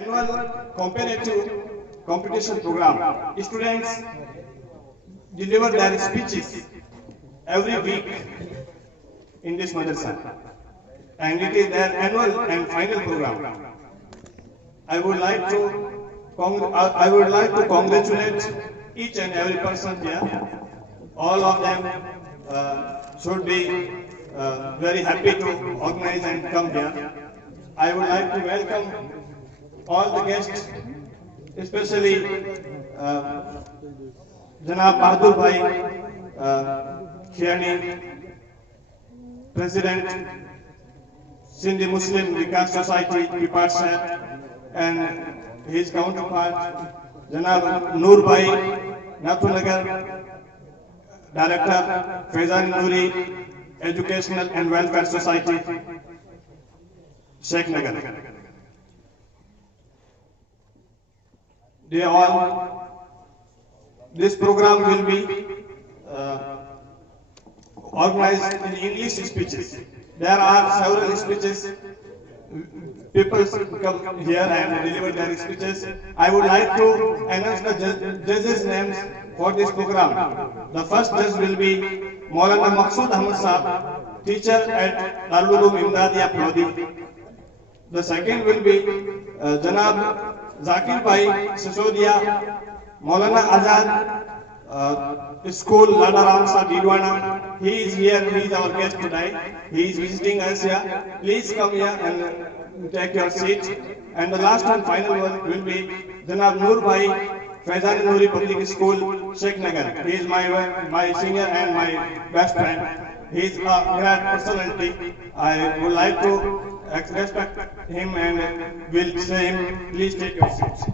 annual comparative competition program. Students deliver their speeches every week in this madrasa, and it is their annual and final program. I would like to congratulate each and every person here. All of them should be very happy to organize and come here. I would like to welcome all the guests, especially Janab Bahadur Bhai, Khiani, President, Sindhi Muslim Vikas Society, Pipar Sahib, and his counterpart, Janab Noor Bhai, Nathunagar, Director, Faizan Noori, Educational and Welfare Society, Sheikh Nagar. They all, this program will be organized in English speeches. There are several speeches. People come here and deliver their speeches. I would like to announce the judges' names for this program. The first judge will be Maulana Maqsood Ahmad Saab, teacher at Darul Uloom Imdadiya Prodhi. The second will be Janab Zakir Bhai Sisodia, Maulana Azad, School Lada Ramsa Didwana. He is here, he is our guest today. He is visiting us here. Please come here and take your seat. And the last and final one will be Janab Noor Bhai, Faizan Noori Public School, Sheikh Nagar. He is my senior and my best friend. He is a great personality. I would like to respect him and will say him, please take your seats.